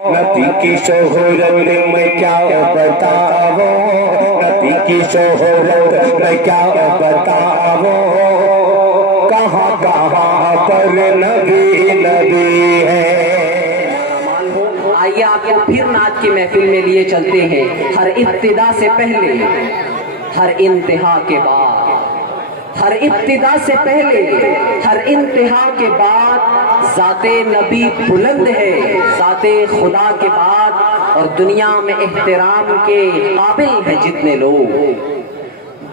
नबी की शोहरत में क्या बताओ, नबी की शोहरत में क्या बताओ, कहाँ कहाँ पर नबी नबी है। आइए आपको फिर नाच की महफिल में लिए चलते हैं। हर इब्तिदा से पहले, हर इंतहा के बाद, हर इब्तिदा से पहले, हर इंतहा के बाद ज़ाते नबी बुलंद है, ज़ाते खुदा के बाद। और दुनिया में एहतराम के काबिल है जितने लोग,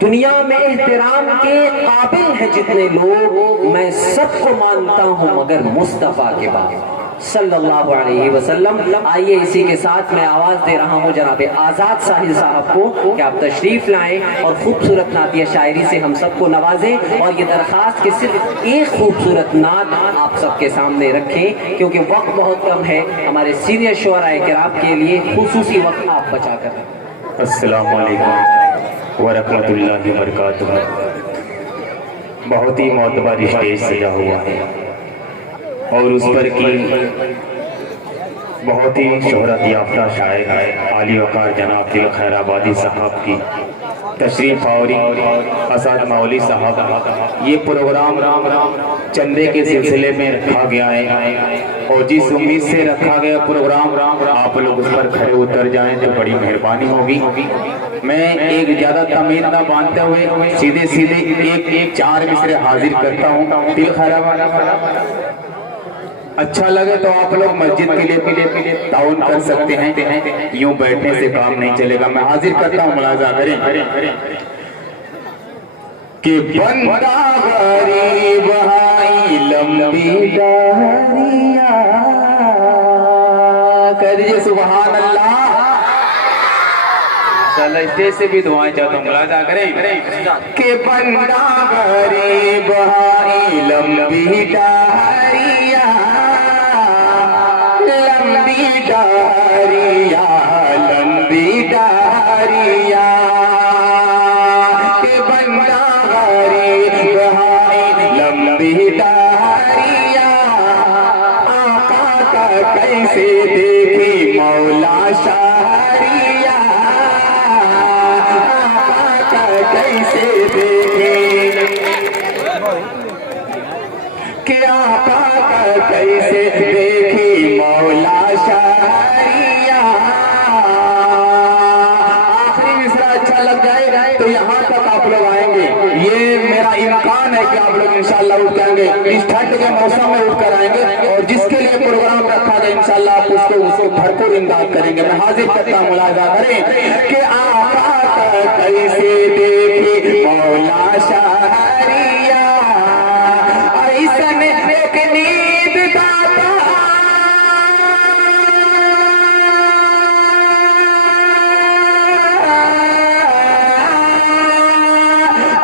दुनिया में एहतराम के काबिल है जितने लोग, मैं सबको मानता हूं मगर मुस्तफ़ा के बाद सल्लल्लाहु अलैहि वसल्लम। आइए इसी के साथ मैं आवाज दे रहा हूं जनाब आजाद साहिल साहब को कि आप तशरीफ लाएं और खूबसूरत नातिया शायरी से हम सबको नवाजें। और ये दरखास्त कि सिर्फ एक खूबसूरत नात आप सबके सामने रखें, क्योंकि वक्त बहुत कम है। हमारे सीनियर शुअराए किराम के लिए खुसूसी वक्त आप बचा कर रखें। अस्सलामु अलैकुम व रहमतुल्लाहि व बरकातुहू। बहुत ही मोतबर स्टेज सजा हुआ है और उस पर की बहुत ही शोहरत याफ्ता शायर आली वकार जनाब दिल खैराबादी साहब की तशरीफ आवरी असद मौली साहब। ये प्रोग्राम चंदे के सिलसिले में रखा गया है और जिस उम्मीद से रखा गया प्रोग्राम आप लोग उस पर खड़े उतर जाएं तो बड़ी मेहरबानी होगी। मैं एक ज्यादा तमीर न बांधते हुए सीधे सीधे एक चार मिसरे हाजिर करता हूँ। दिल खैराबादी अच्छा लगे तो आप लोग मस्जिद के लिए ताउन कर सकते हैं, यूं बैठने से काम नहीं चलेगा। मैं हाजिर करता हूँ, मुलाजा करें कि बंदा गरीब हाई लंबी डारिया कह दीजिए सुभान अल्लाह। स्टेज से भी दुआएं चाहता हूँ, मुलाजा करें कि बंदा गरीब हाई लंबी डारिया, लंबी डारिया, लंबी डारिया, के बंदा गरीब हाय लंबी डारिया, आका का कैसे देखी मौला शारिया, आका का कैसे देखे कि आका का कैसे देखी मौला शारिया। आखिरी मिसरा अच्छा लग जाए तो यहाँ तक आप लोग आएंगे, ये मेरा इम्कान है कि आप लोग इंशाल्लाह उठ जाएंगे। इस ठंड के मौसम में उठ कर आएंगे और जिसके लिए प्रोग्राम रखा गया इंशाल्लाह आप उसको भरपूर इमदाद करेंगे। मैं हाजिर करता हूँ, मुलाजा करें कि आका का कैसे देखी मौला शारिया, ऐसन एक नींद दाता,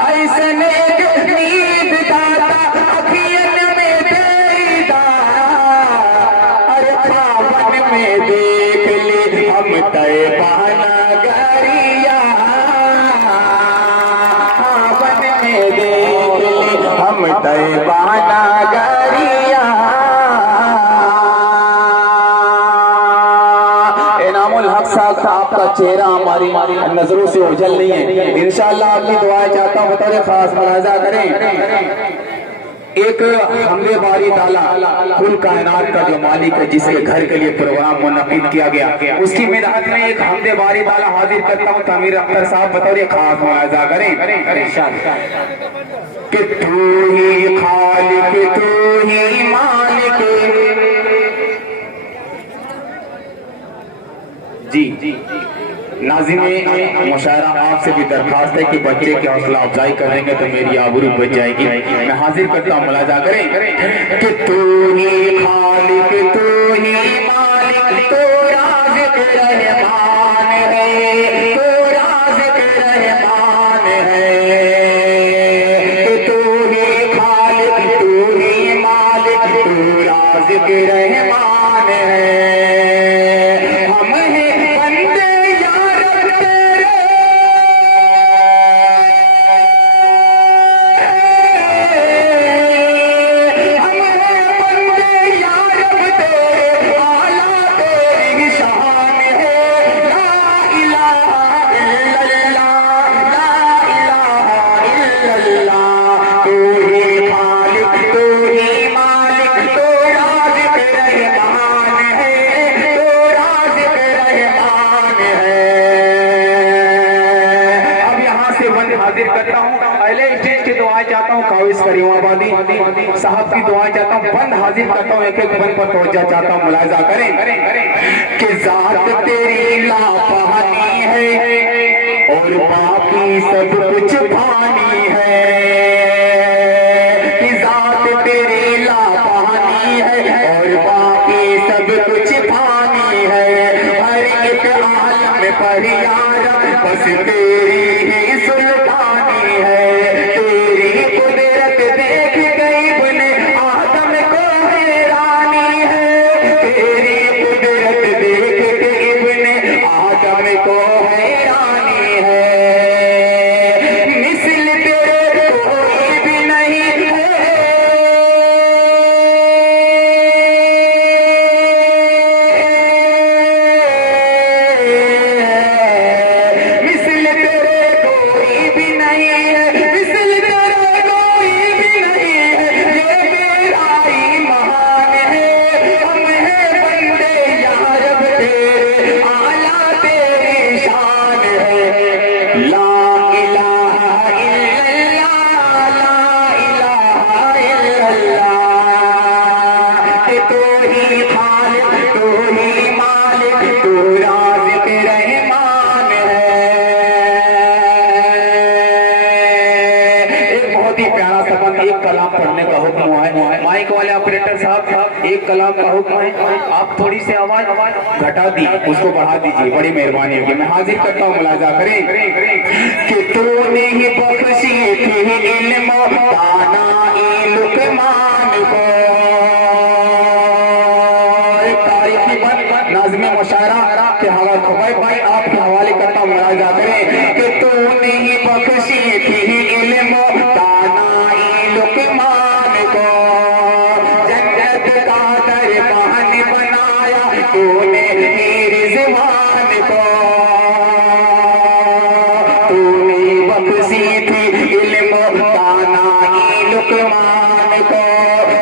ऐसन एक नींद दाता अखियन में देदा, अरे पावन में देख ले हम तैबा नगरिया, पावन में देख ले हम तैबा नगरिया। इनामुल हक साहब आपका चेहरा हमारी नजरों से ओझल नहीं है, इंशाअल्लाह आपकी दुआएं चाहता हूँ बतौर खास मुलाजा करें। एक हमदे बारी ताला कुल कायनात का जो मालिक है, जिसके घर के लिए प्रोग्राम मुनक्किद किया गया, उसकी मिदहत में एक हमदे बारी ताला हाजिर करता हूँ। तमीर अख्तर साहब बतौर खास मुलाजा करें कि तू ही खालिक तू ही मालिक। जी नाज़िम मुशायरा आपसे भी दरखास्त है कि बच्चे की हौसला अफजाई कर देंगे तो मेरी आबरू बच जाएगी। मैं हाजिर करता हूँ, मुलाजा करें कि तू ही खालिक तू ही मालिक, तो राज़िक़ रहमान है, तो राज़िक़ रहमान है, कि तू ही खालिक तू ही मालिक, तू राज़िक़ रहमान है। साहब की दुआएं चाहता हूँ, बंद हाजिर करता हूँ, एक एक बंद पर तवज्जो चाहता हूँ, मुलाहिजा करें कि जात तेरी लापहानी है और बाकी सब कुछ फानी है, कि जात तेरी लापहानी है और बाकी सब कुछ फानी है, हर एक आलम पर यार बस तेरी ही सुल्तानी है, तेरी कुदरत देख गई बने आदम को हैरानी है, तेरी कुदरत देख गई बने आदम को हैरानी है, मिसल तेरे कोई भी नहीं है, मिसल तेरे कोई भी नहीं है, मिसल तेरे कोई भी नहीं है, ये मेरा ईमान है, हम हैं बंदे या रब तेरे, आला तेरी शान है, ला इलाहा इल्लल्लाह, ला इलाहा इल्लल्लाह, कि तू ही खालिक, तू ही मालिक, तू राज़िक़ रहमान है। एक बहुत ही प्यारा सबक, एक कलाम पढ़ने का हुक्म है, माइक वाले ऑपरेटर साहब एक कलाम का हुक्म है, आप थोड़ी सी आवाज घटा दी, उसको बढ़ा दीजिए, बड़ी मेहरबानी होगी। मैं हाजिर करता हूँ, मुलाजा करें कि तूने ही बख्शी थी इल्म दानाई लुकमान को, एक तारीखी बंद नाज़िम मुशायरा के हवाले खुबैब भाई आपके हवाले करता हूँ, मुलाजा करें कि तूने ही बख्शी थी इल्म दानाई लुकमान को, जन्नत का दरबान बनाया तूने ही रिज़वान को, तूने बख्शी थी इल्म दानाई लुकमान को,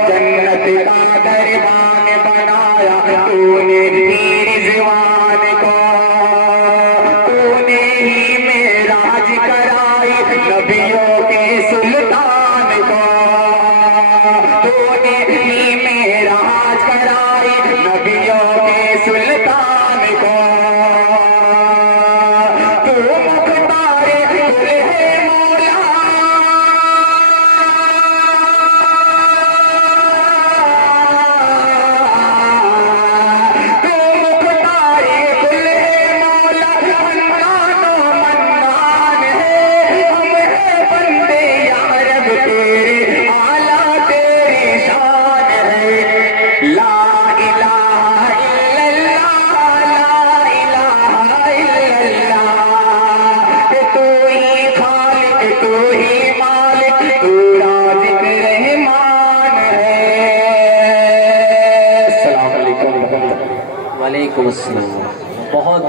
जन्नत का दरबान बनाया तूने ही रिज़वान को, तूने ही मेराज कराई नबियों के सुल्तान को, तूने ही मेराज कराई नबियों के सुल्तान को, तू मुख्तार कुल है मौला, तू मुख्तार कुल है मौला, मन्नानो मन्नान है, हम हैं बंदे या रब तेरे, आला तेरी शान है, ला इलाहा इल्लल्लाह, ला इलाहा इल्लल्लाह, कि तू ही खालिक, तू ही मालिक, तू राज़िक़ रहमान है। अस्सलाम वालेकुम। वालेकुम अस्सलाम। बहुत